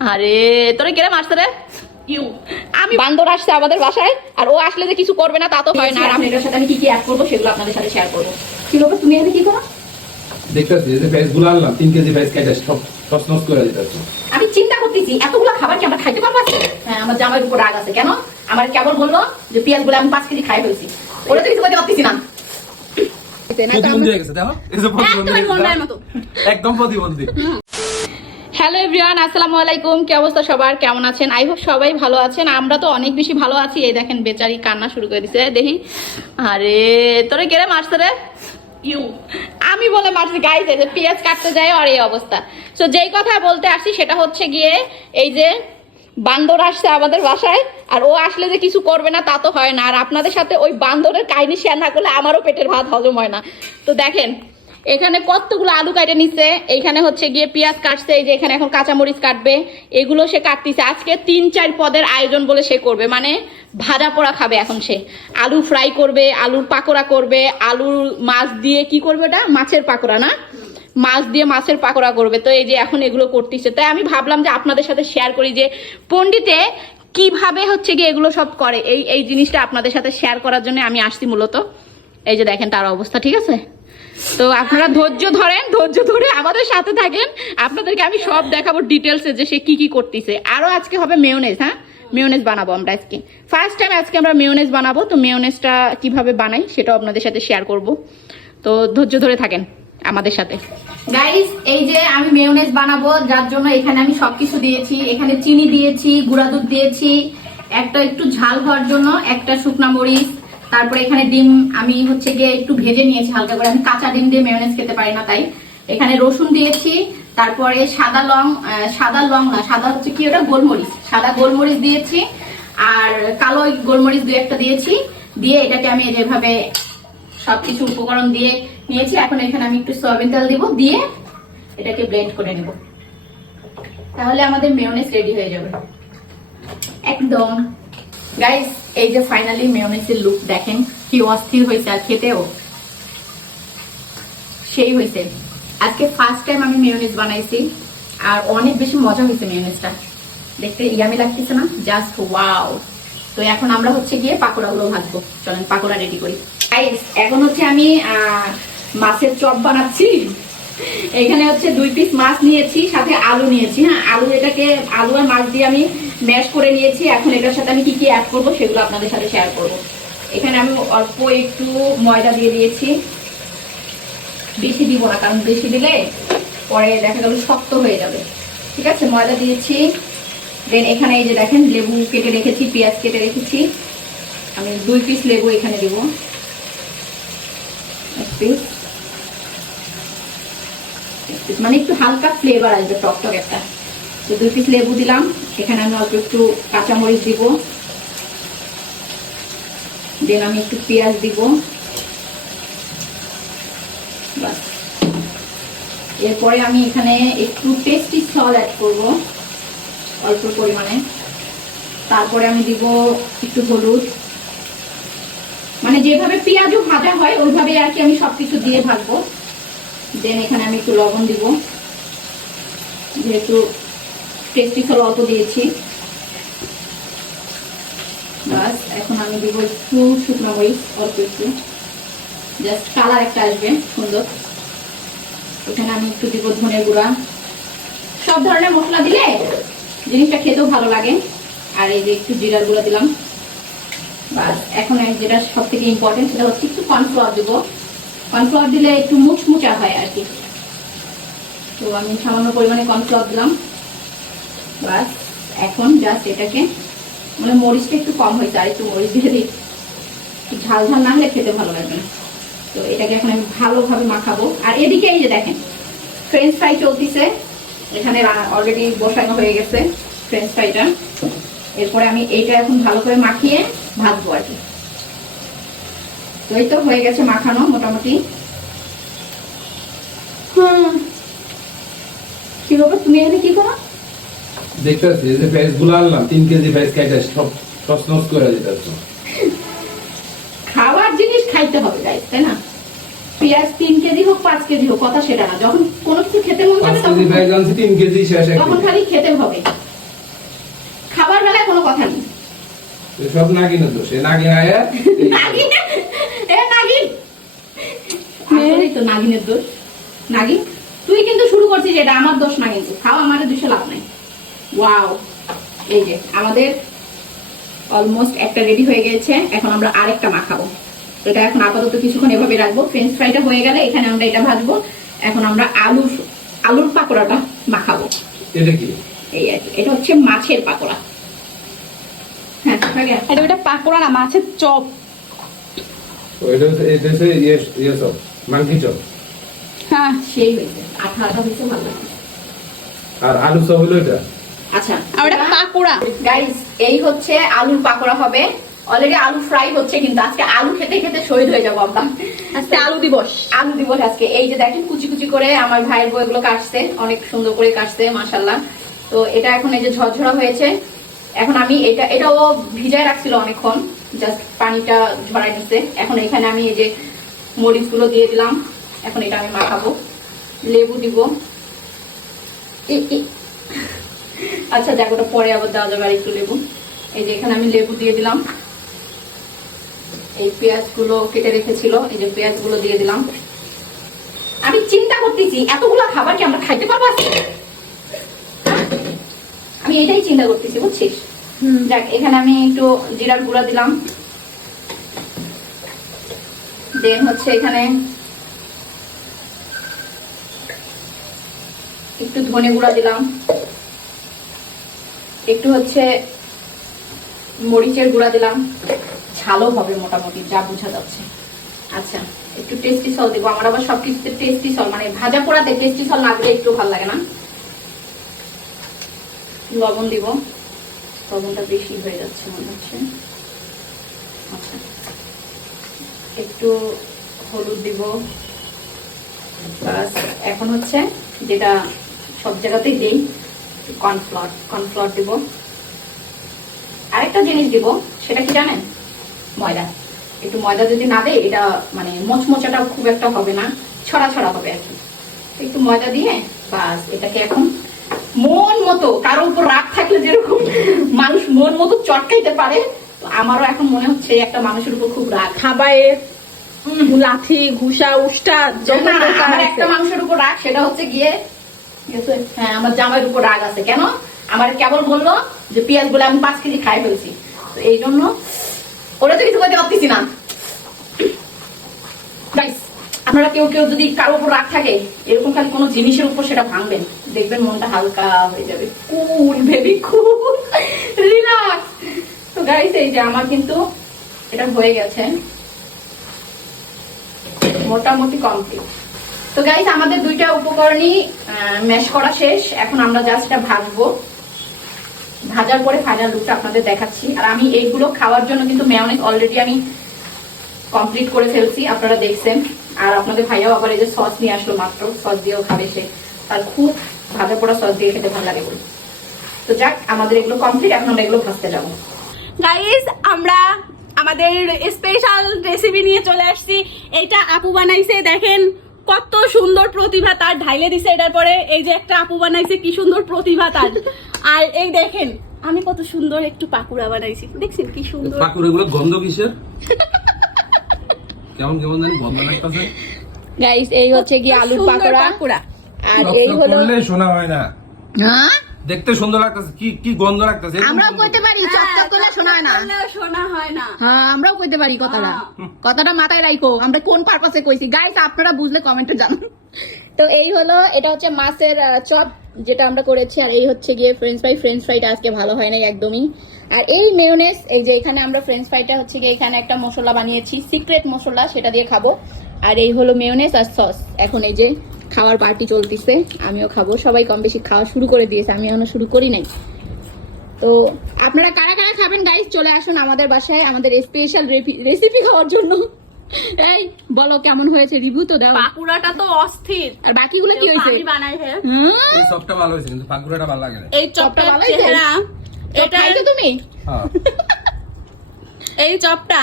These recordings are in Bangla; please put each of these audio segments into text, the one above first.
আরে তোরে কেরে মারছে রে? ইউ। আমি বান্দর আসছে আমাদের বাসায় আর ও আসলে যে কিছু করবে না তা তো হয় না। আর আমি এটার সাথে আমি কি কি অ্যাড করব সেগুলো আপনাদের সাথে শেয়ার করব। তুমি এখানে কি করো? দেখতেছি যে গুলো আনলাম তিন কেজি ভেজ কেটে সব করে দিতেছি। আমি চিন্তা করতেছি এতগুলো খাবার কি আমরা খাইতে পারব? হ্যাঁ আমার জামাইয়ের উপর রাগ আছে। কেন? আমার কেবল বলল যে পেঁয়াজগুলো আমি পাঁচ কেজি খাই ফেলছি। ওরা তো কিছু করতে পারতেছি না। একদম প্রতিবন্ধী হ্যালো এভরিওয়ান, আসসালামু আলাইকুম। কি অবস্থা সবার? কেমন আছেন? আই হোপ সবাই ভালো আছেন। আমরা তো অনেক বেশি ভালো আছি। এই দেখেন বেচারি কান্না শুরু করে দিছে, দেখি। আরে, তোরে কেড়ে মারছে রে? ইউ। আমি বলে মারছি গাইজ এই যে পেঁয়াজ কাটতে যায়, আর এই অবস্থা। তো যেই কথা বলতে আসছি সেটা হচ্ছে গিয়ে, এই যে বান্দর আসছে আমাদের বাসায়, আর ও আসলে যে কিছু করবে না, তা তো হয় না। আর আপনাদের সাথে ওই বান্দরের কাহিনী শেয়ার না করলে আমারও পেটের ভাত হজম হয় না। তো দেখেন এখানে কতগুলো আলু কাটে নিছে? এইখানে হচ্ছে গিয়ে পেঁয়াজ কাটছে, এই যে এখানে এখন কাঁচামরিচ কাটবে, এগুলো সে কাটতিছে। আজকে তিন, চার পদের আয়োজন বলে সে করবে মানে ভাজা পোড়া খাবে এখন সে। আলু ফ্রাই করবে, আলুর পাকোড়া করবে, আলুর মাছ দিয়ে কি করবে এটা মাছের পাকোড়া না? মাছ দিয়ে মাছের পাকোড়া করবে। তো এই যে এখন এগুলো করতেছে। তাই আমি ভাবলাম যে আপনাদের সাথে শেয়ার করি যে পণ্ডিতে কীভাবে হচ্ছে গিয়ে এগুলো সব করে? এই এই জিনিসটা আপনাদের সাথে শেয়ার করার জন্য আমি আসছি মূলত। এই যে দেখেন তার অবস্থা, ঠিক আছে? তো আপনারা ধৈর্য ধরেন, ধৈর্য ধরে আমাদের সাথে থাকেন। আপনাদেরকে আমি সব দেখাবো ডিটেলসে যে সে কি কি করতেছে। আরও আজকে হবে মেয়োনেজ হ্যাঁ? মেয়োনেজ বানাবো আমরা আজকে। ফার্স্ট টাইম আজকে আমরা মেয়োনেজ বানাবো, তো মেয়োনেজটা কীভাবে বানাই সেটাও আপনাদের সাথে শেয়ার করব। তো ধৈর্য ধরে থাকেন আমাদের সাথে। গাইস এই যে আমি মেয়োনেজ বানাবো, যার জন্য এখানে আমি সবকিছু দিয়েছি। এখানে চিনি দিয়েছি, গুঁড়া দুধ দিয়েছি, একটা একটু ঝাল হওয়ার জন্য, একটা শুকনা মরিচ তারপরে এখানে ডিম আমি হচ্ছে গিয়ে একটু ভেজে নিয়েছি হালকা করে। আমি কাঁচা ডিম দিয়ে মেয়োনেজ খেতে পারি না তাই। এখানে রসুন দিয়েছি, তারপরে সাদা লং সাদা লং না, সাদা হচ্ছে কি ওটা? গোলমরিচ। সাদা গোলমরিচ দিয়েছি, আর কালো গোলমরিচ দু একটা দিয়েছি। দিয়ে এটাকে আমি যেভাবে সবকিছু উপকরণ দিয়ে নিয়েছি, এখন এখানে আমি একটু সয়াবিন তেল দিব, দিয়ে এটাকে ব্লেন্ড করে নেব। তাহলে আমাদের মেয়োনেজ রেডি হয়ে যাবে। একদম। গাইস এই যে ফাইনালি মেয়োনেজের লুক দেখেন, কি অস্থির হয়েছে আর খেতেও। সেই হয়েছে। আজকে ফার্স্ট টাইম আমি মেয়োনেজ বানাইছি, আর অনেক বেশি মজা হয়েছে মেয়োনেজটা দেখতে ইয়ামি লাগতেছে না? জাস্ট ওয়াও তো এখন আমরা হচ্ছে গিয়ে পাকোড়াগুলো ভাজবো। চলেন, পাকোড়া রেডি করি। এখন হচ্ছে আমি মাছের চপ বানাচ্ছি। এখানে হচ্ছে দুই পিস মাছ নিয়েছি, সাথে আলু নিয়েছি হ্যাঁ? আলু এটাকে, আলু আর মাছ দিয়ে আমি ম্যাশ করে নিয়েছি। এখন এটার সাথে আমি কি কি অ্যাড করব সেগুলো আপনাদের সাথে শেয়ার করব। এখানে আমি অল্প একটু ময়দা দিয়ে দিয়েছি। বেশি দিব না কারণ বেশি দিলে পরে দেখা গেল শক্ত হয়ে যাবে। ঠিক আছে ময়দা দিয়েছি। দেন এখানে এই যে দেখেন লেবু কেটে রেখেছি পেঁয়াজ কেটে রেখেছি। আমি দুই পিস লেবু এখানে দিব। এক piece, মানে একটু হালকা ফ্লেভার আসবে টক টক একটা। তো দুই পিস লেবু দিলাম, এখানে আমি অল্প একটু কাঁচামরিচ দিব। দেন আমি একটু পেঁয়াজ দিব। এরপরে আমি এখানে একটু টেস্টি সল অ্যাড করব, অল্প পরিমাণে। তারপরে আমি দিব একটু হলুদ। মানে যেভাবে পেঁয়াজও ভাজা হয়, ওইভাবে আর কি আমি সবকিছু দিয়ে ভাজবো। দেন এখানে আমি একটু লবণ দিব। যেহেতু টেস্টি সল অল্প দিয়েছি। বাস, এখন আমি দিব একটু শুকনো মরিচ, অল্প একটু। জাস্ট কালার একটা আসবে, সুন্দর। এখানে আমি একটু দিব ধনে গুঁড়া। সব ধরনের মশলা দিলে জিনিসটা খেতেও ভালো লাগে। আর এই যে একটু জিরার গুঁড়া দিলাম। বাস, এখন যেটা সব থেকে ইম্পর্টেন্ট সেটা হচ্ছে একটু কর্নফ্লাওয়ার দিব। কর্নফ্লাওয়ার দিলে একটু মুচমুচা হয় আর কি। তো আমি সামান্য পরিমাণে কর্নফ্লাওয়ার দিলাম। বাস এখন জাস্ট এটাকে মানে মরিচটা একটু কম হয়েছে আর একটু মরিচ দিয়ে দিই। একটু ঝাল ঝাল না হলে খেতে ভালো লাগবে না। তো এটাকে এখন আমি ভালোভাবে মাখাবো। আর এদিকে এই যে দেখেন ফ্রেঞ্চ ফ্রাই চলতিছে। এখানে অলরেডি বসানো হয়ে গেছে ফ্রেঞ্চ ফ্রাইটা এরপরে আমি এইটা এখন ভালো করে মাখিয়ে ভাজবো আর কি। তো এই তো হয়ে গেছে মাখানো মোটামুটি। হুম। কি বাবা তুমি এখানে কি করো? দেখতেছি যে আনলাম তিন কেজি প্যাঁচ খাইতে সব সসনস করে দিতেছ খাওয়ার জিনিস খাইতে হবে গাইস তাই না? নাগিনের দোষ নাগিন তুই কিন্তু শুরু করছিস এটা আমার দোষ না খাওয়া আমার দুশো লাভ নাই। ওয়াও এই যে আমাদের অলমোস্ট একটা রেডি হয়ে গেছে। এখন আমরা আরেকটা মাখাবো। এটা এখন আপাতত কিছুক্ষণ এভাবে রাখব। ফ্রেঞ্চ ফ্রাইটা হয়ে গেলে এখানে আমরা এটা ভাজবো। এখন আমরা আলু আলুর পাকোড়াটা মাখাবো। এটা কি? এই আর এটা হচ্ছে মাছের পাকোড়া। হ্যাঁ এটা ওটা পাকোড়া না মাছের চপ। এটা এটা হচ্ছে ইয়ে ইয়ে মাংকি চপ। হ্যাঁ। সেই হয়েছে। আঠা আঠা হয়েছে ভালো আর আলু চপ হলো এটা? আচ্ছা আর ওটা পাকোড়া। গাইস এই হচ্ছে আলুর পাকোড়া হবে। অলরেডি আলু ফ্রাই হচ্ছে কিন্তু আজকে আলু খেতে খেতে শহীদ হয়ে যাব আমরা। আজকে আলু দিবস। আলু দিব আজকে। এই যে দেখেন কুচি কুচি করে আমার ভাইয়ের বউ এগুলো কাটছে অনেক সুন্দর করে কাটছে মাসাল্লাহ তো এটা এখন এই যে ঝরঝরা হয়েছে। এখন আমি এটা এটাও ভিজায় রাখছিল অনেকক্ষণ জাস্ট পানিটা ঝরাই নিচ্ছে। এখন এখানে আমি এই যে মরিচগুলো দিয়ে দিলাম। এখন এটা আমি মাখাবো লেবু দিব। আচ্ছা দেখো ওটা পরে আবার দেওয়া যাবে আর একটু লেবু। এই যে এখানে আমি লেবু দিয়ে দিলাম। এই পেঁয়াজগুলো কেটে রেখেছিল এই যে পেঁয়াজগুলো দিয়ে দিলাম। আমি চিন্তা করতেছি এতগুলো খাবার কি আমরা খাইতে পারব আজকে? হ্যাঁ? আমি এটাই চিন্তা করতেছি বুঝছিস? দেখ এখানে আমি একটু জিরার গুঁড়া দিলাম। দেন হচ্ছে এখানে একটু ধনে গুঁড়া দিলাম। একটু হচ্ছে মরিচের গুঁড়া দিলাম। ঝালও হবে মোটামুটি, যা বোঝা যাচ্ছে। আচ্ছা একটু টেস্টি সল দেবো। আমার আবার সবকিছুতে টেস্টি সল মানে ভাজা পোড়াতে টেস্টি সল দিলে একটু ভালো লাগে না। লবণ দিব। লবণটা বেশি হয়ে যাচ্ছে মনে হচ্ছে। আচ্ছা একটু হলুদ দিব। এখন হচ্ছে যেটা সব জায়গাতেই দেই কর্নফ্লাওয়ার কর্নফ্লাওয়ার দিব। আরেকটা জিনিস দিব সেটা কি জানেন? ময়দা। একটু ময়দা যদি না দেয় এটা মানে মোচমোচাটা খুব একটা হবে না ছড়া ছড়া হবে আর কি। একটু ময়দা দিয়ে বাস এটাকে এখন মন মতো কারোর উপর রাগ থাকলে যেরকম মানুষ মন মতো চটকাইতে পারে তো আমারও এখন মনে হচ্ছে একটা মানুষের উপর খুব রাগ। খাবারের লাঠি ঘুষা উষ্টা যত একটা মানুষের উপর রাগ সেটা হচ্ছে গিয়ে হ্যাঁ আমার জামাইয়ের উপর রাগ আছে। কেন? আমার কেবল বলল যে, পেঁয়াজ আমি পাঁচ কেজি খাই ফেলছি। এই জন্য ওরা তো কিছু করতে পারতেছি না। আপনারা কেউ কেউ যদি কারোর উপর রাগ থাকে, এরকম খালি কোনো জিনিসের উপর সেটা ভাঙবেন। দেখবেন মনটা হালকা হয়ে যাবে। কুল বেবি কুল রিল্যাক্স তো গাইস এই যে আমার কিন্তু এটা হয়ে গেছে। মোটামুটি কমপ্লিট তো গাইস আমাদের দুইটা উপকরণই ম্যাশ করা শেষ। এখন আমরা জাস্টটা ভাজবো। ভাজার পরে ফাইনাল লুকটা আপনাদের দেখাচ্ছি। আর আমি এইগুলো খাওয়ার জন্য কিন্তু মেয়নেজ অলরেডি আমি কমপ্লিট করে ফেলছি, আপনারা দেখছেন। আর আপনাদের ভাইয়াও আবার এই যে সস নিয়ে আসলো মাত্র। সস দিয়েও খাবে সে। তার খুব ভাজা পোড়া সস দিয়ে খেতে ভালো লাগে তো যাক, আমাদের এগুলো কমপ্লিট এখন আমরা এগুলো ভাজতে যাব। গাইস আমরা আমাদের স্পেশাল রেসিপি নিয়ে চলে আসছি। এটা আপু বানাইছে, দেখেন। কত সুন্দর প্রতিভা তার ঢাইলে দিছে এটার পরে। এই যে একটা আপু বানাইছে কি সুন্দর প্রতিভা তার। আর এই দেখেন আমি কত সুন্দর একটু পাকুড়া বানাইছি। দেখছেন কি সুন্দর? পাকুড়া গুলো গন্ধ কিসের? কেমন কেমন জানি গন্ধ লাগতেছে। গাইস এই হচ্ছে কি আলুর পাকোড়া। পাকুড়া। আর এই হলো শোনা হয় না। হ্যাঁ? দেখতে সুন্দর লাগতেছে কি কি গন্ধ লাগতেছে আমরাও কইতে পারি চকচক করলে শোনা হয় না শোনা হয় না। হ্যাঁ আমরাও কইতে পারি কথাটা। কথাটা মাথায় রাখো আমরা কোন পারপাসে কইছি? গাইস আপনারা বুঝলে কমেন্টে জানান তো এই হলো এটা হচ্ছে মাছের চপ যেটা আমরা করেছি আর এই হচ্ছে গিয়ে ফ্রেঞ্চ ফ্রাই ফ্রেঞ্চ ফ্রাইটা আজকে ভালো হয় নাই একদমই। আর এই মেয়োনেস এই যে এখানে আমরা ফ্রেঞ্চ ফ্রাইটা হচ্ছে গিয়ে এখানে একটা মশলা বানিয়েছি সিক্রেট মশলা সেটা দিয়ে খাব। আর এই হলো মেয়োনেস আর সস এখন এই যে খাওয়ার পার্টি চলতেছে আমিও খাব। সবাই কম বেশি খাওয়া শুরু করে দিয়েছে আমি এখনও শুরু করি নাই। তো আপনারা কারা কারা খাবেন গাইস চলে আসুন আমাদের বাসায় আমাদের স্পেশাল রেসিপি খাওয়ার জন্য। এই বলো কেমন হয়েছে রিভিউ তো দাও। পাকুড়াটা তো অস্থির। আর বাকিগুলো কি হয়েছে? আমি বানাই হ্যাঁ? এই সবটা ভালো হয়েছে কিন্তু পাকুড়াটা ভালো লাগে না। এই চপটার ভালো হয়েছে? এটা খাইছো তুমি? হ্যাঁ। এই চপটা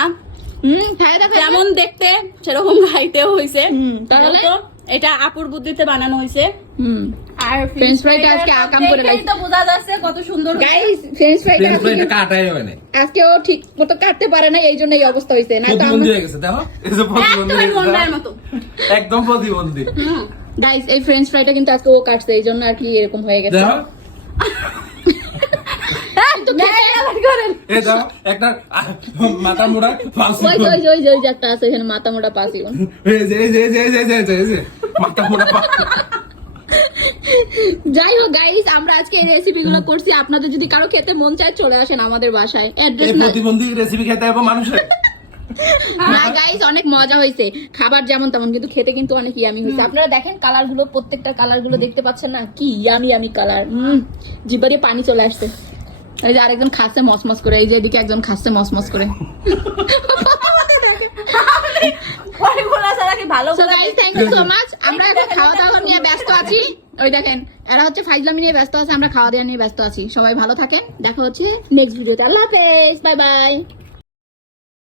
হুম খাই দেখো যেমন দেখতে সেরকম খাইতেও হয়েছে হুম, তাহলে? এটা আপুর বুদ্ধিতে বানানো হয়েছে হুম। আর French fry টা আজকে আকাম করে। তো বোঝা যাচ্ছে কত সুন্দর গাইস ফ্রেঞ্চ ফ্রাইটা ফ্রেঞ্চ কাটাই হয় না। আজকে ও ঠিক মতো কাটতে পারে না এই জন্য এই অবস্থা হয়েছে না তো প্রতিবন্ধী হয়ে গেছে দেখো। এই যে প্রতিবন্ধী হয়ে। মতো। একদম প্রতিবন্ধী। গাইস এই ফ্রেঞ্চ ফ্রাইটা কিন্তু আজকে ও কাটছে এই জন্য আর কি এরকম হয়ে গেছে। দেখো তো খেতে- আবার করেন এই দেখো একটা আহ, মাথা মোড়া মাথা মাথা মোড়া যাই হোক গাইস আমরা আজকে এই রেসিপি গুলো করছি। আপনাদের যদি কারও খেতে মন চায় চলে আসেন আমাদের বাসায়। অ্যাড্রেস প্রতিবন্ধী রেসিপি খেতে হবে মানুষের। না গাইস অনেক মজা হয়েছে। খাবার যেমন তেমন কিন্তু খেতে কিন্তু অনেক ইয়ামি হয়েছে। আপনারা দেখেন কালারগুলো প্রত্যেকটা কালারগুলো দেখতে পাচ্ছেন না? কি ইয়ামি ইয়ামি কালার জিবারে পানি চলে আসছে। এই যে আরেকজন খাসে মসমস করে, এই যে এদিকে একজন খাসে মসমস করে। আমরা এখন খাওয়া দাওয়া নিয়ে ব্যস্ত আছি। ওই দেখেন হচ্ছে নিয়ে ব্যস্ত আছে, আমরা খাওয়া দাওয়া নিয়ে ব্যস্ত আছি। সবাই ভালো থাকেন, দেখা হচ্ছে নেক্সট ভিডিওতে আল্লাহ হাফেজ বাই বাই